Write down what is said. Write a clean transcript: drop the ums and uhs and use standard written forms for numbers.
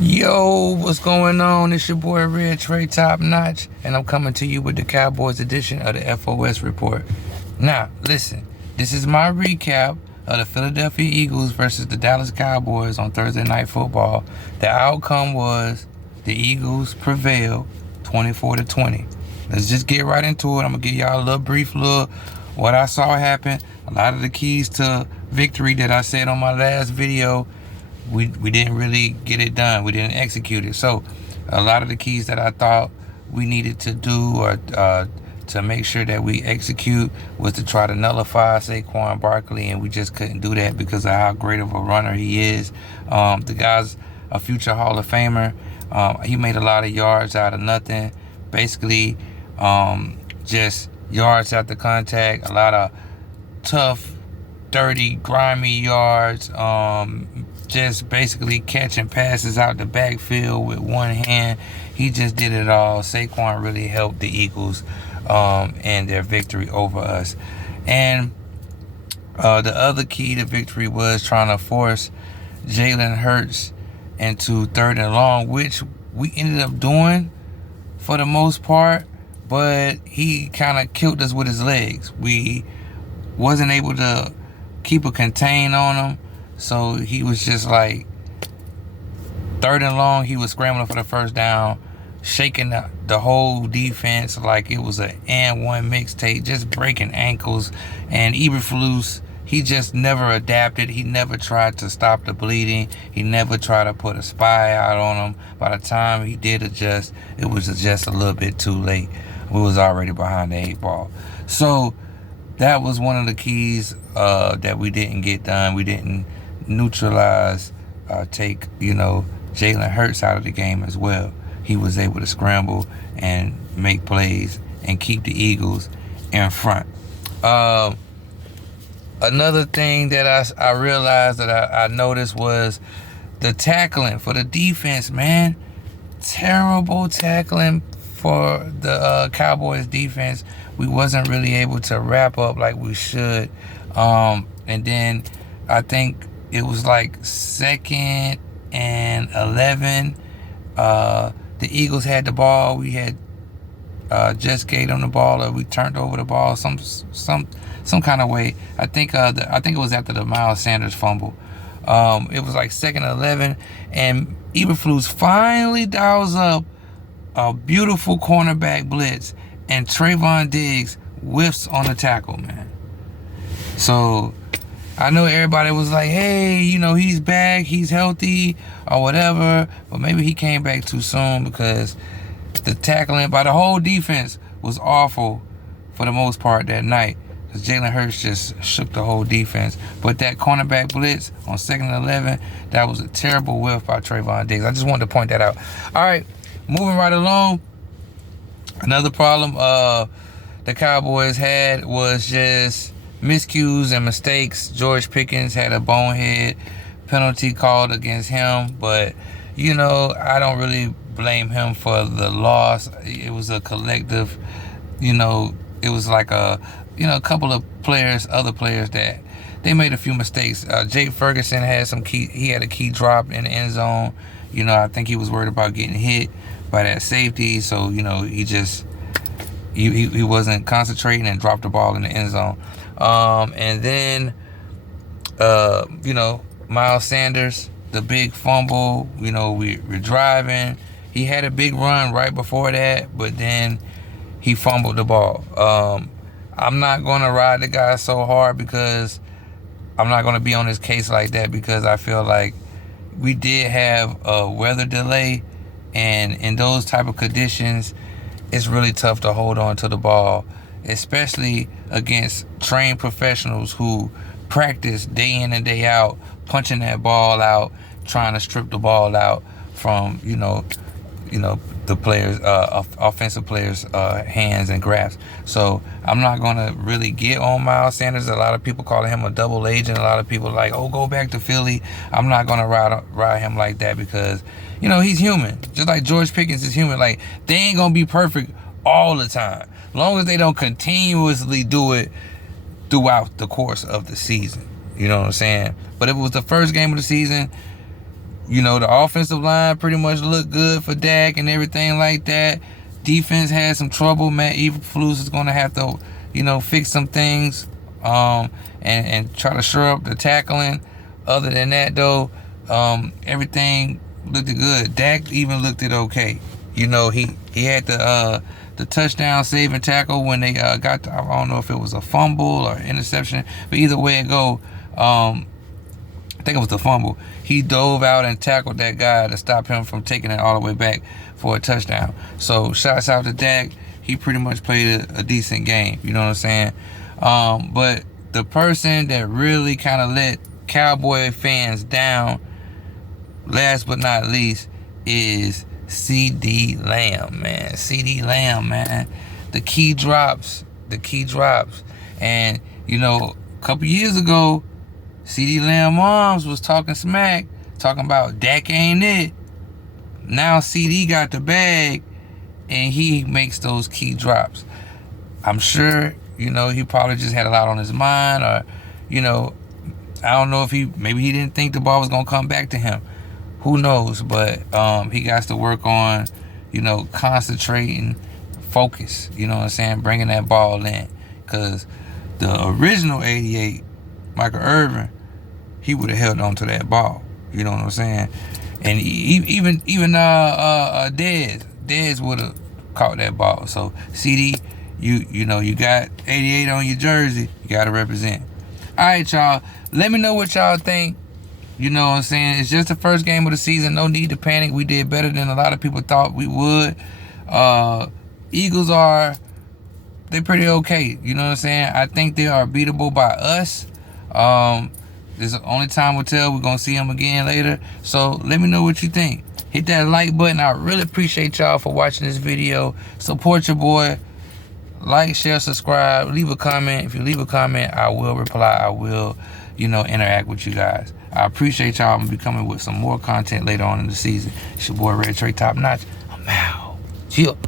Yo, what's going on? It's your boy Red Trey Top Notch, and I'm coming to you with the Cowboys edition of the FOS report. Now, listen, this is my recap of the Philadelphia Eagles versus the Dallas Cowboys on Thursday Night Football. The outcome was the Eagles prevailed 24-20. Let's just get right into it. I'm gonna give y'all a little brief look what I saw happen. A lot of the keys to victory that I said on my last video, we didn't really get it done. We didn't execute it. So a lot of the keys that I thought we needed to do or to make sure that we execute was to try to nullify Saquon Barkley, and we just couldn't do that because of how great of a runner he is. The guy's a future Hall of Famer. He made a lot of yards out of nothing. Basically, just yards after contact, a lot of tough, dirty, grimy yards. Just basically catching passes out the backfield with one hand. He just did it all. Saquon really helped the Eagles in their victory over us. And the other key to victory was trying to force Jalen Hurts into 3rd and long, which we ended up doing for the most part, but he kind of killed us with his legs. We wasn't able to keep a contain on him. So he was just like 3rd and long. He was scrambling for the first down, shaking the whole defense like it was an and one mixtape, just breaking ankles. And Eberflus, he just never adapted. He never tried to stop the bleeding. He never tried to put a spy out on him. By the time he did adjust, it was just a little bit too late. We was already behind the 8 ball. So that was one of the keys that we didn't get done. We didn't neutralize, take, Jalen Hurts out of the game as well. He was able to scramble and make plays and keep the Eagles in front. Another thing that I realized that I noticed was the tackling for the defense, man. Terrible tackling for the Cowboys defense. We wasn't really able to wrap up like we should. And then I think it was like 2nd and 11. The Eagles had the ball. We had just gave them the ball, or we turned over the ball some kind of way. I think it was after the Miles Sanders fumble. It was like 2nd and 11, and Eberflus finally dials up a beautiful cornerback blitz, and Trayvon Diggs whiffs on the tackle, man. So I know everybody was like, hey, he's back, he's healthy, or whatever. But maybe he came back too soon, because the tackling by the whole defense was awful for the most part that night. Because Jalen Hurts just shook the whole defense. But that cornerback blitz on 2nd and 11, that was a terrible whiff by Trayvon Diggs. I just wanted to point that out. All right, moving right along. Another problem the Cowboys had was just miscues and mistakes. George Pickens had a bonehead penalty called against him, but I don't really blame him for the loss. It was a collective, it was like a couple of players, other players, that they made a few mistakes. Jake Ferguson had he had a key drop in the end zone. I think he was worried about getting hit by that safety, so he just he wasn't concentrating and dropped the ball in the end zone. And then Miles Sanders, the big fumble. We're driving. He had a big run right before that, but then he fumbled the ball. I'm not gonna ride the guy so hard, because I'm not gonna be on his case like that, because I feel like we did have a weather delay, and in those type of conditions, it's really tough to hold on to the ball, especially against trained professionals who practice day in and day out, punching that ball out, trying to strip the ball out from the players, offensive players' hands and grasp. So I'm not gonna really get on Miles Sanders. A lot of people call him a double agent. A lot of people are like, oh, go back to Philly. I'm not gonna ride him like that, because he's human, just like George Pickens is human. Like, they ain't gonna be perfect all the time, as long as they don't continuously do it throughout the course of the season. You know what I'm saying? But if it was the first game of the season, You know, the offensive line pretty much looked good for Dak and everything like that. Defense had some trouble. Matt Eberflus is going to have to, fix some things and try to shore up the tackling. Other than that, though, everything looked good. Dak even looked it okay. He had the touchdown saving tackle when they I don't know if it was a fumble or interception, but either way it go, I think it was the fumble. He dove out and tackled that guy to stop him from taking it all the way back for a touchdown. So shouts out to Dak. He pretty much played a decent game. You know what I'm saying? But the person that really kind of let Cowboy fans down, last but not least, is Ceedee Lamb, man. Ceedee Lamb, man. The key drops. And, a couple years ago, Ceedee Lamb moms was talking smack, talking about Dak ain't it. Now Ceedee got the bag, and he makes those key drops. I'm sure, he probably just had a lot on his mind, or, I don't know if maybe he didn't think the ball was going to come back to him. Who knows? But he got to work on, concentrating, focus, bringing that ball in. Because the original 88, Michael Irvin, he would have held on to that ball. You know what I'm saying? And even Dez would have caught that ball. So Ceedee, you got 88 on your jersey. You got to represent. All right, y'all. Let me know what y'all think. You know what I'm saying? It's just the first game of the season. No need to panic. We did better than a lot of people thought we would. Eagles they're pretty okay. You know what I'm saying? I think they are beatable by us. This is the only time we'll tell. We're going to see them again later. So let me know what you think. Hit that like button. I really appreciate y'all for watching this video. Support your boy. Like, share, subscribe. Leave a comment. If you leave a comment, I will reply. I will, interact with you guys. I appreciate y'all. I'm going to be coming with some more content later on in the season. It's your boy, Red Trey Top Notch. I'm out. Chill.